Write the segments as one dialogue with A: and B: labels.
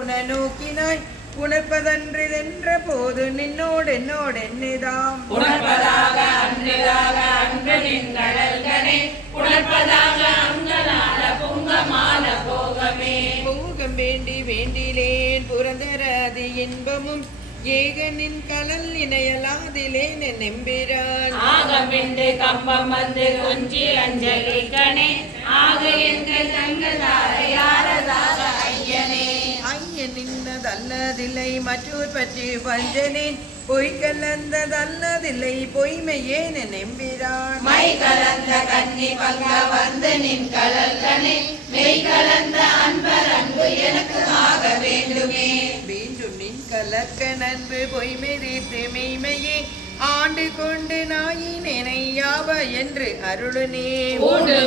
A: உன நோக்கினாய் உணர்ப்பதன்றென்ற போது நின்னோடு என்னோடு என்னதாம்.
B: உணர்ப்பதாக அன்றிதாக அன்று நின்கடல்கனே உணர்ப்பதாக அங்கனால புங்கமான போகமே.
A: போகம் வேண்டி வேண்டிலேன் புறந்தராதி இன்பமும் ஏகனின் கலல் இணையலாதிலேன் நெம்பிரான்
B: ஆகமின்று கம்பம் வந்து கொஞ்சி அஞ்சலி கணே ஆக எங்கள் தங்கதார யாரதாக ஐயன்.
A: நின்னதல்லதில்லை மற்றோர் பற்றி வஞ்சனேன். பொய் கலந்ததல்லதில்லை பொய்மையேன் நெம்பிரான்
B: மை கலந்த கன்னி பங்க வந்து நின் கடல்கனே மெய் கலந்த அன்பர் அன்பு எனக்கு ஆக வேண்டுமே.
A: வேண்டும் நின் கலக்க நன்பு பொய்மை தீர்த்து மெய்மையே ஆண்டு கொண்டு நாயினேனை யாவ என்று அருளுனே
B: கொண்டு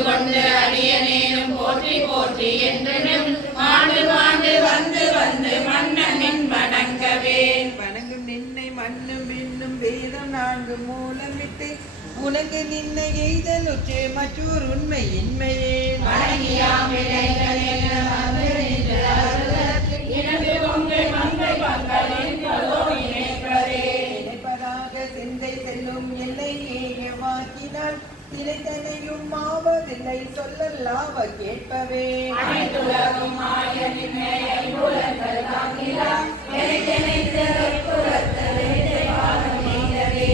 B: போற்றி போற்றி என்றும் ஆண்டு ஆண்டு வந்து வந்து மன்னனின் வணங்கவே
A: வணங்கும் நின்னை மண்ணும் விண்ணும் வேதம் நான்கு மூலம் விட்டு உனக்கு நின்னை எய்தலுற்று மற்றொரு உண்மை இன்மையே.
B: வணங்கியாம் இறைகள் என்ன வந்து நின்று அருளத் எனது உங்கள் மங்கை பங்களின் நீரவே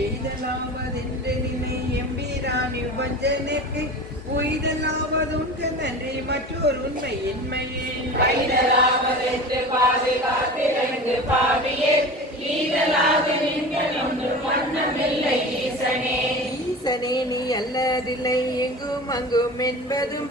A: எய்தலாவதென்று நினை எம்பீரான் வஞ்சனுக்கு உய்தலாவதுண்டு நன்றி மற்றொரு உண்மை இன்மையே.
B: பாதுகாத்திரண்டு பாவியே. ஈதலாக நீங்கள்
A: அரசனே நீ அல்லதில்லை எங்கும் அங்கும் என்பதும்.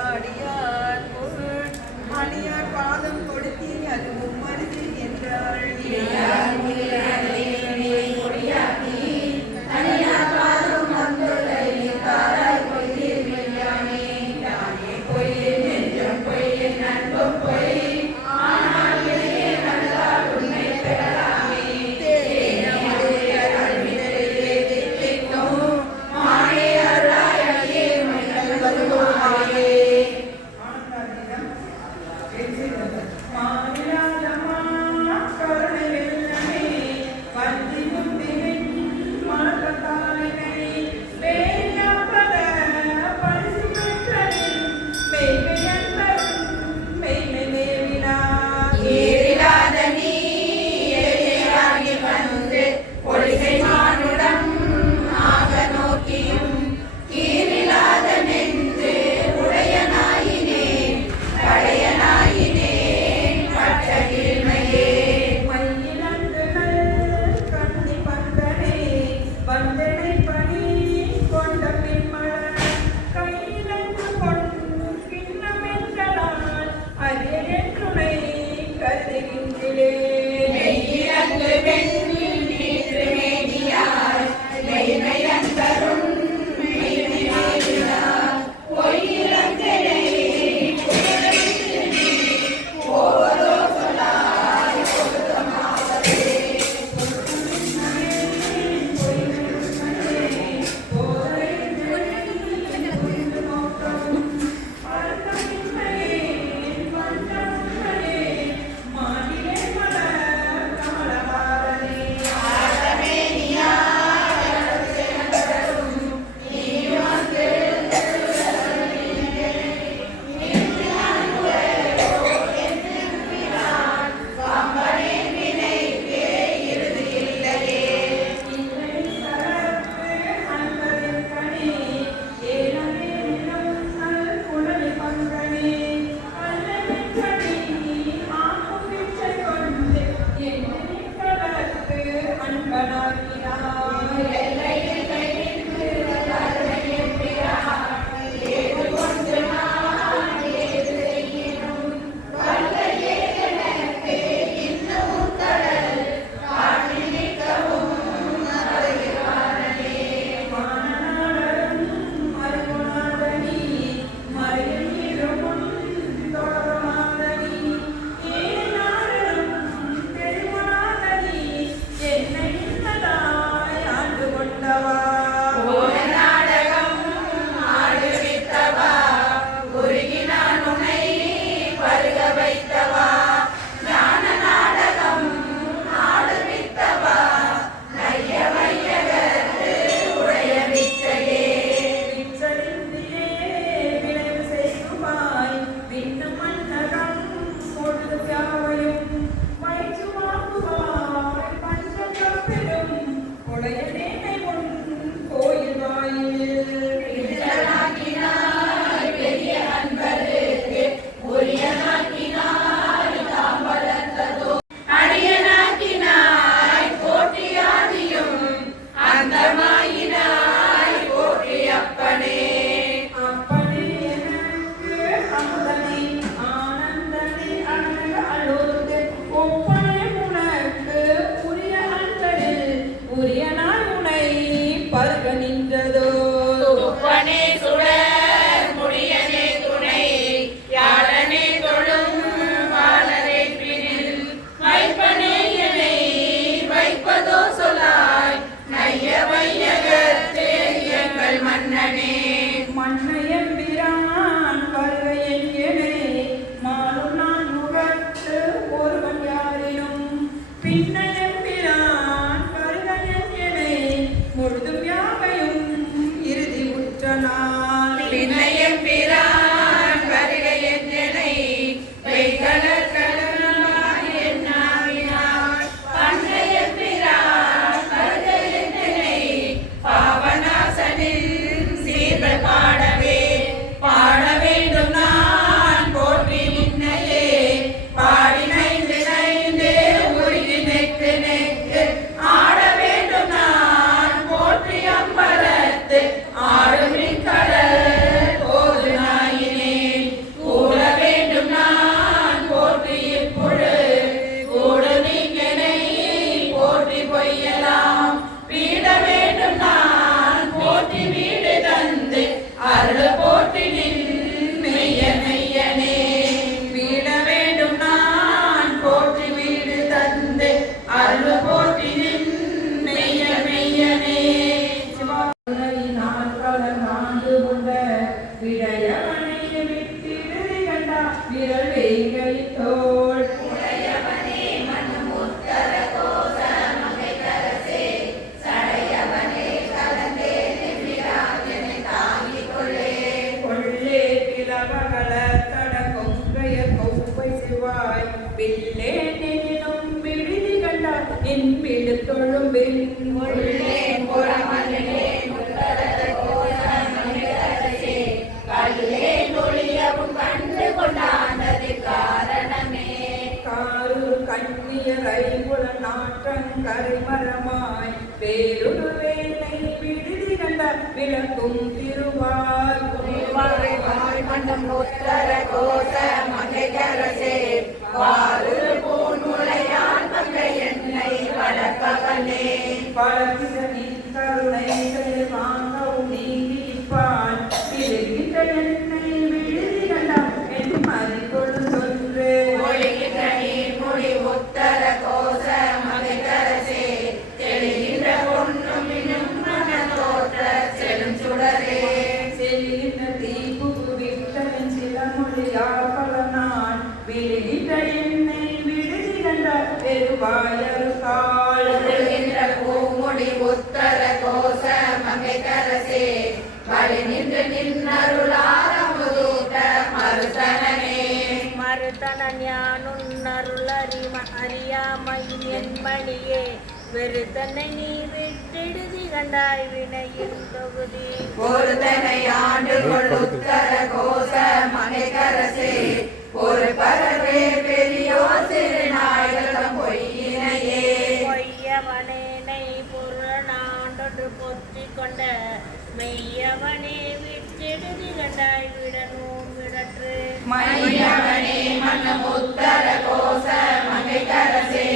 A: arrepentimiento. கருமரமாய் பேருருவேனை பிடிதி கண்ட விளக்கும்
B: திருவாய். கோச மகரசே வாரு
C: வெறுத்தன ஞானுன்னருளறிம அறியாமையின் என்மணியே வெறுத்தனை நீ விட்டெடுதி கண்டாய் வினையின் தொகுதி.
B: ஒருதனை ஆண்டு கொடுத்தர கோச மனைக்கரசே ஒரு பரவே பெரியோர் திருநாயகம் பொய்யினையே.
C: மெய்யவனே விட்டெடுதி கண்டாய் விடனோ
B: மையவனே மன்னமுத்தர கோச மகைகரசே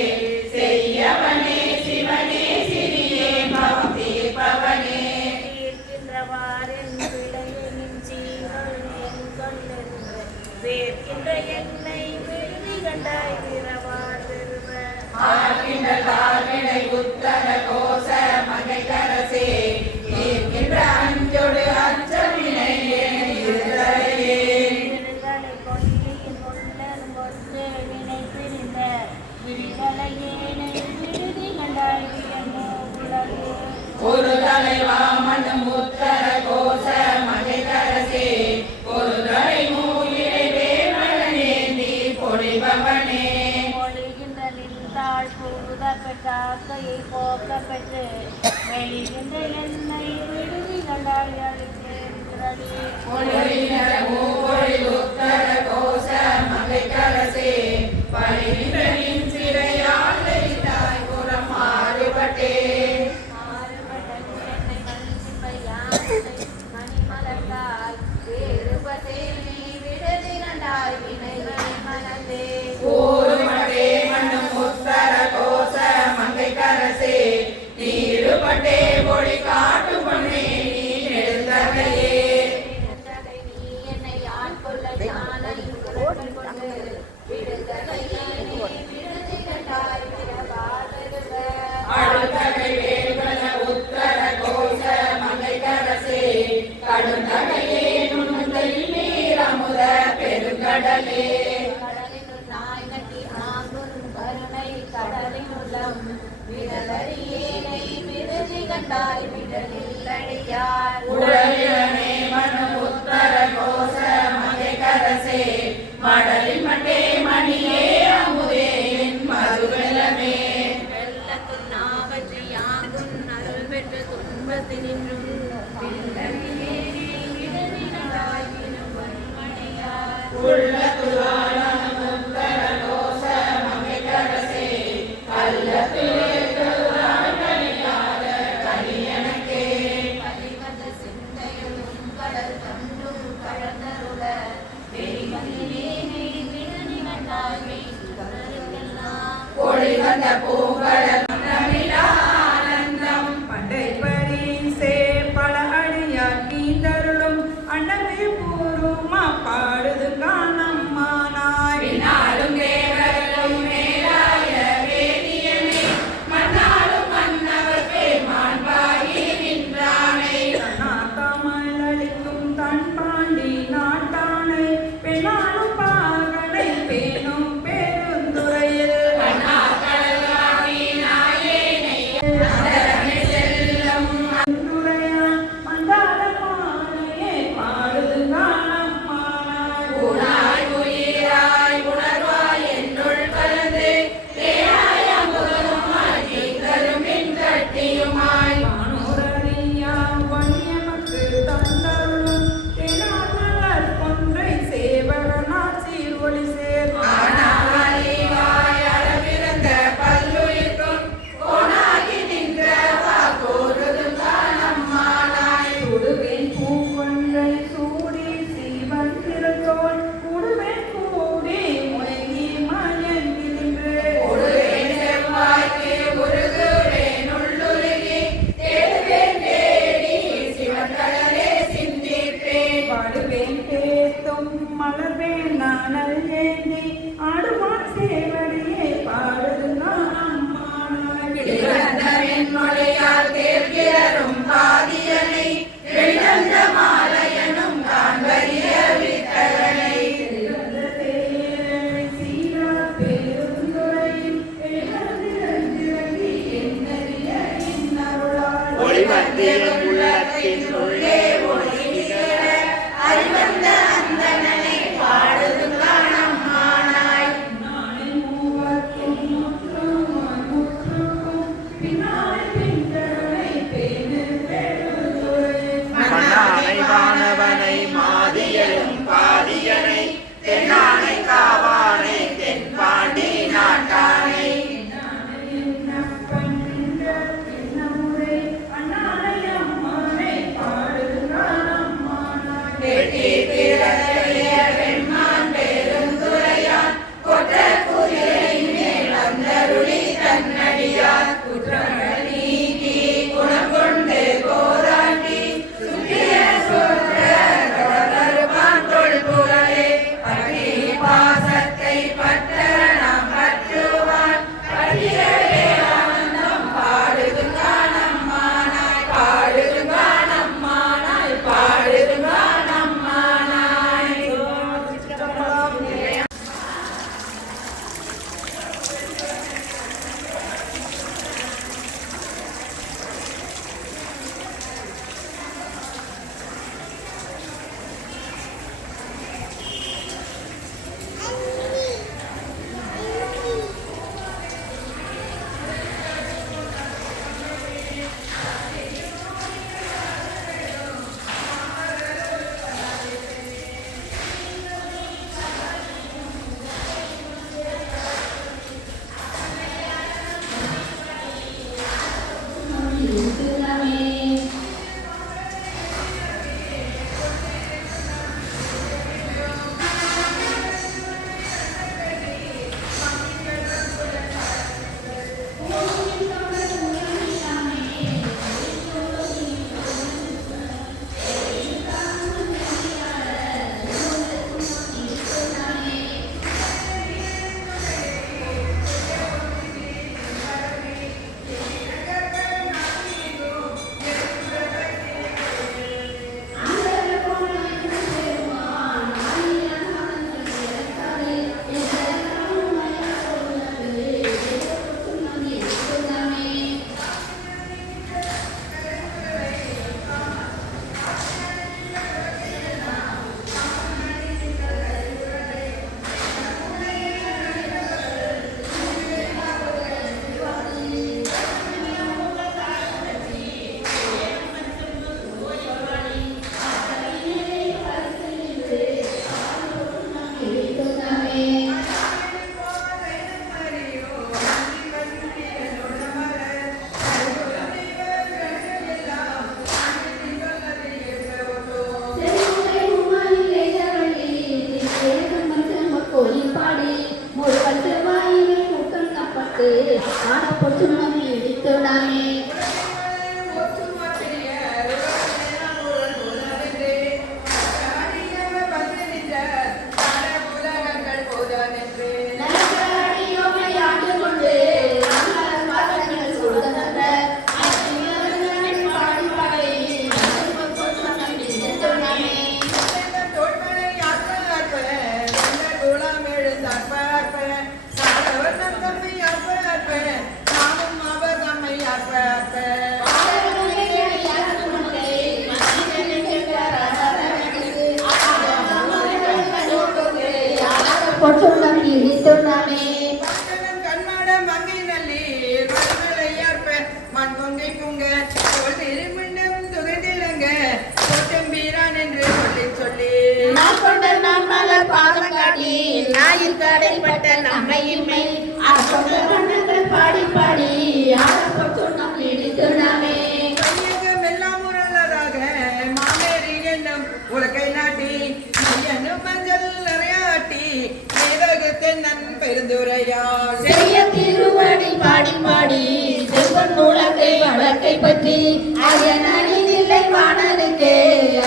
B: செய்யவனே சிவனே சிறியே பவனே
C: இருக்கின்றவாரின் பிழையின் ஜீவன் சொல்லுங்க வேர்க்கின்ற என்னை விழுதி கண்டாய் விரவார்
B: ஆகின்ற கால்வினை உத்தர கோச மகைகரசே
C: ஆசையை போக்க பெற்று வெளியின்ற என்னை
A: விடுவி கண்டாடி birthday. Maria. உலகை நாட்டி மஞ்சள் நிறையாட்டி மேதகத்தை நன் பெருந்துரையாள்.
D: செய்ய திருவடி பாடி பாடி செல்வன் நூலகை வழக்கை பற்றி அயனில்லை வாணனுக்கு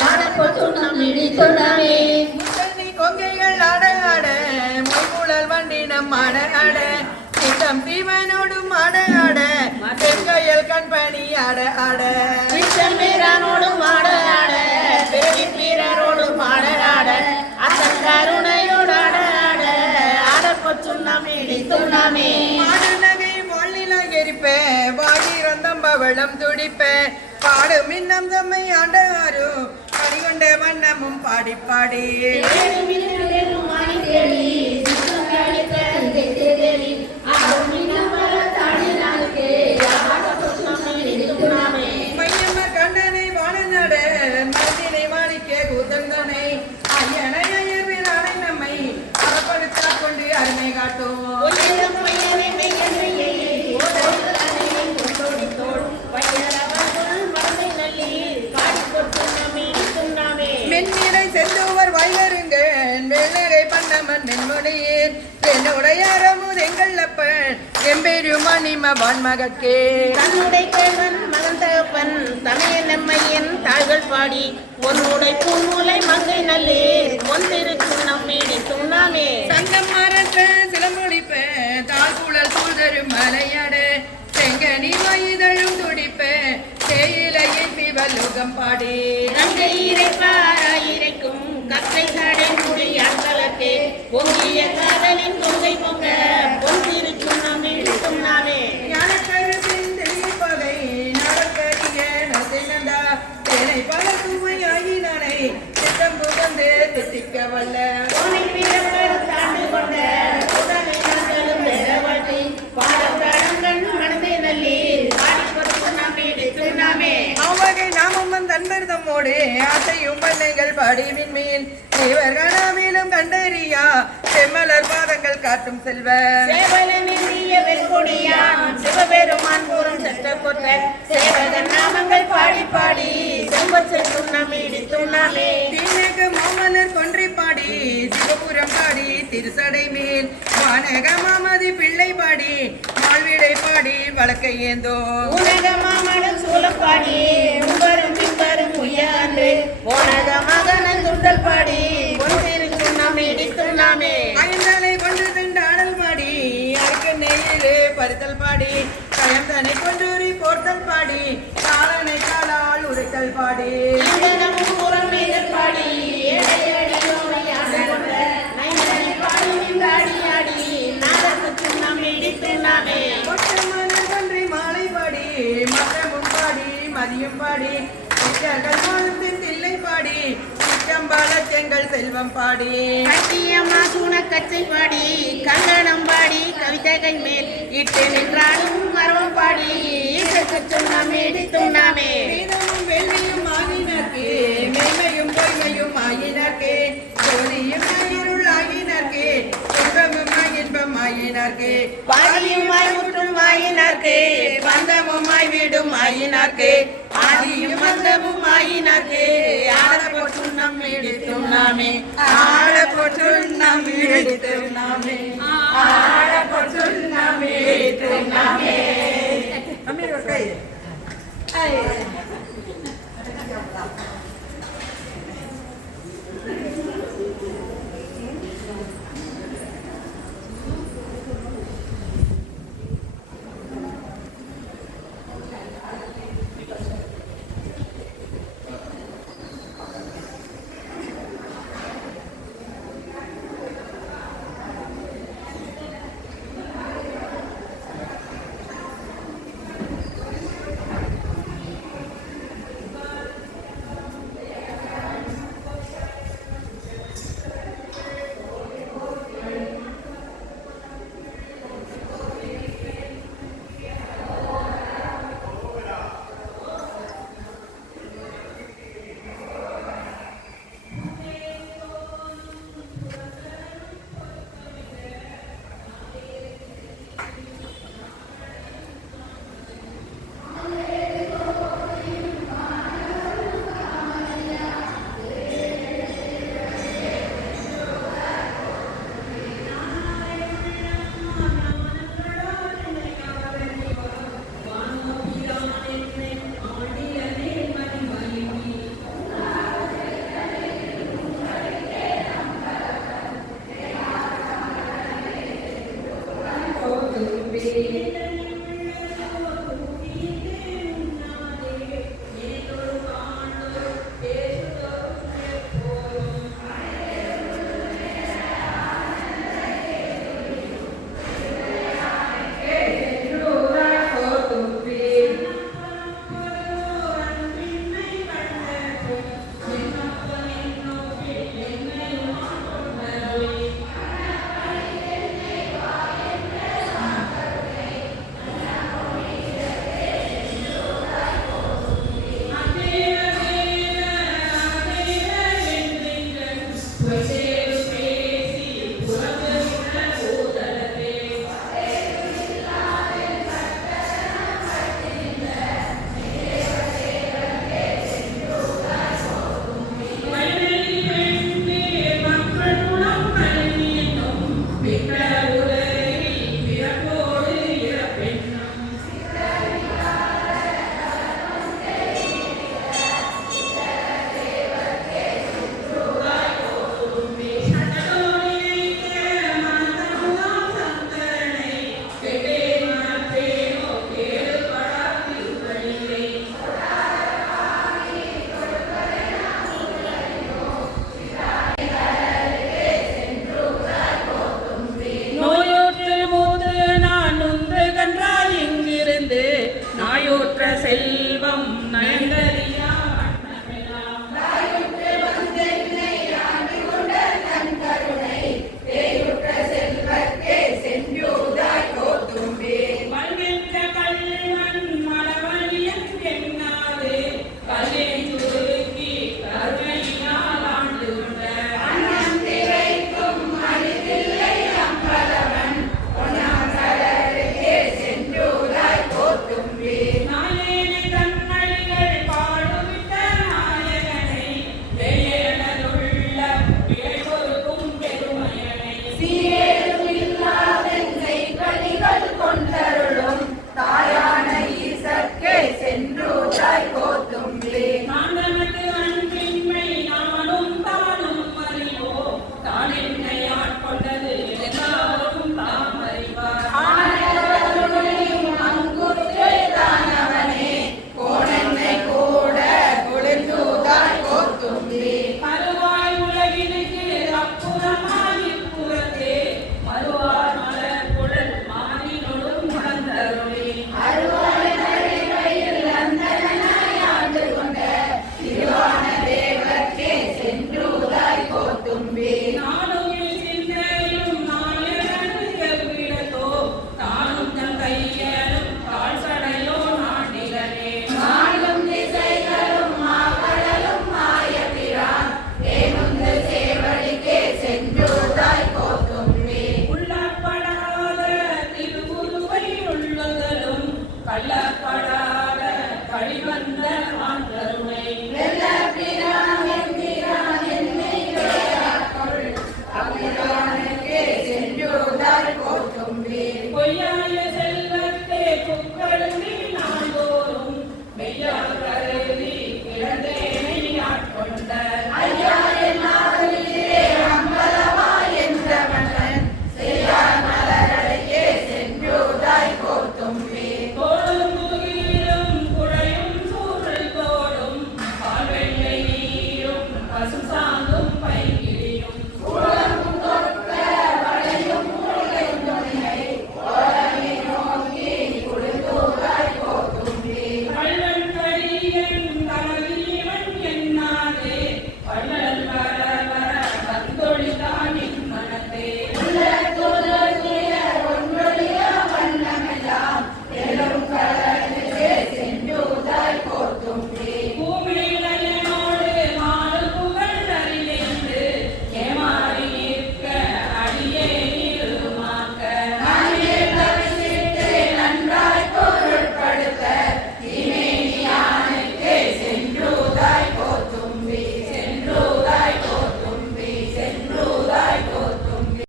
D: ஆடப்பொற்றுணம் இடித்துணமே
A: முத்தண்ணி கொங்கைகள் ஆட ஆட மொய்குழல் வண்டினம் ஆட ஆட சித்தம் தீவனோடும் ஆட ஆட செங்கையல் கண்பணி ஆட ஆட.
C: நாம் இடித்துள்ளாமே
A: மாடு நகை மொழில எரிப்ப வாடி ரந்தம்ப வெள்ளம் துடிப்ப. பாடு மின்னம் தம்மை ஆண்டாரு பணிகொண்ட வண்ணமும் பாடி பாடி மையம்மர் என்னுடைய அறமுது எங்கள் அப்பன். எம்பெருமானிம வான்மகற்கே
C: தன்னுடைய கேவன் மகன் தகப்பன் தமைய நம்மையன் தாள்கள் பாடி உன்னுடைய பூமூலை மங்கை நல்லே. ஒன்றிருக்கும் நம்மீடி துண்ணாமே
A: சங்கம் மரத்த சிலம்பொழிப்ப தாழ்குழல் சூழ்தரும் மலையாட. செங்கனி வயதழும் துடிப்ப தேயிலையின் பிவலுகம் பாடி.
C: கங்கை இறைப்பாராயிரைக்கும் கற்றை சடை முடி அக்கலத்தே பொங்கிய
A: ஆசையும் பண்ணைகள் பாடிவின் மேல் தேவர்களாமேலும் கண்டறியா. செம்மலர் பாதங்கள் காட்டும் செல்வ.
C: சிவபெருமான் பூரம் சட்ட கொற்ற சேவகன் நாமங்கள் பாடி பாடி. செம்பர் செல்லும் நம்மீடி துண்ணாமே
A: தீனக மாமலர் கொன்றை பாடி. சிவபுரம் பாடி. திருசடை மேல் வானக பிள்ளை பாடி வாழ்விடை பாடி வழக்கை ஏந்தோ
C: உலகமாமடும் சூழப்பாடி உம்பரும் பிம்பரும் உயர்ந்து உலக மகனன் துண்டல் பாடி ஒன்றிருக்கும் நம்மீடி துண்ணாமே
A: ஐந்தனை கொண்டு திண்டாடல் பாடி அறுக்க நெய்யிலே பறித்தல் பாடி கயந்தனை கொண்டூரி போர்த்தல் பாடி காலனை காலால் உரைத்தல் பாடி
C: நந்தனமும் புறம் எதிர் பாடி ஏழையடியோனை ஆண்டு கொண்ட நைந்தனை பாடி நின்றாடி ஆடி நாதத்துக்கும் நம்மீடி துண்ணாமே
A: கொட்டமலர் கொன்றை மாலை பாடி மற்றமும் பாடி மதியும் பாடி. சித்தர்கள் வாழ்ந்தின் தில்லை பாடி. சிற்றம்பால செங்கல் செல்வம் பாடி.
C: கட்டியம்மா சூனக்கச்சை பாடி. கங்கணம் பாடி. கவிதைகள் மேல் இட்டு நின்றாடும் மரம் பாடி. சொன்னாம்
A: வேதமும் வேள்வியும் ஆகினார்க்கு. மேன்மையும் பொய்மையும் ஆகினார்க்கு. ஜோதியும் இருள் ஆகினார்க்கு. இன்பமும் இன்பம் ஆகினார்க்கு.
C: பாதியுமாய் முற்றும்
A: பந்தமுமாய் வீடும் ஆகினார்க்கு
C: ஆதியும் மந்தமும் ஆயினார்க்கு. ஆட போற்றும் நம். இடி துண்ணாமே
A: ஆட போற்று நம். எடுத்து நாமே
B: ஆடப்பொற்றுண்ணமே துண்ணமே அம்மி ஒரு கை. ஐ